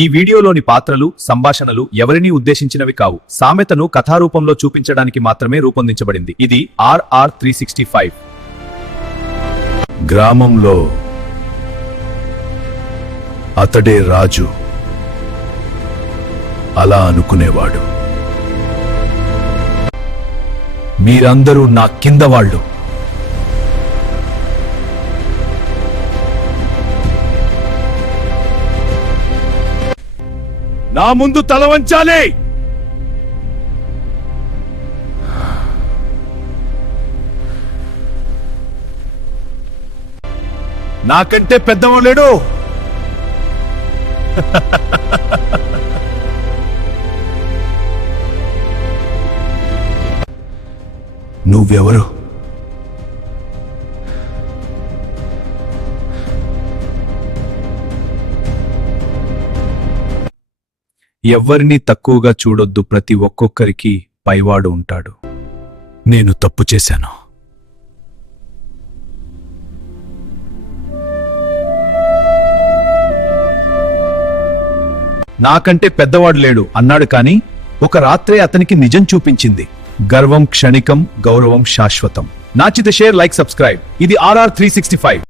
ఈ వీడియోలోని పాత్రలు సంభాషణలు ఎవరినీ ఉద్దేశించినవి కావు. సామెతను కథారూపంలో చూపించడానికి మాత్రమే రూపొందించబడింది. ఇది RR 365. గ్రామంలో అతడే రాజు అలా అనుకునేవాడు. మీరందరూ నా కింద వాళ్ళు. నా ముందు తల వంచాలి. నాకంటే పెద్దవాళ్ళేడు. నువ్వెవరు? ఎవ్వరినీ తక్కువగా చూడొద్దు. ప్రతి ఒక్కొక్కరికి పైవాడు ఉంటాడు. నేను తప్పు చేశాను. నాకంటే పెద్దవాడు లేడు అన్నాడు. కాని ఒక రాత్రే అతనికి నిజం చూపించింది. గర్వం క్షణికం, గౌరవం శాశ్వతం. నచ్చితే షేర్, లైక్, సబ్స్క్రైబ్. ఇది RR 365.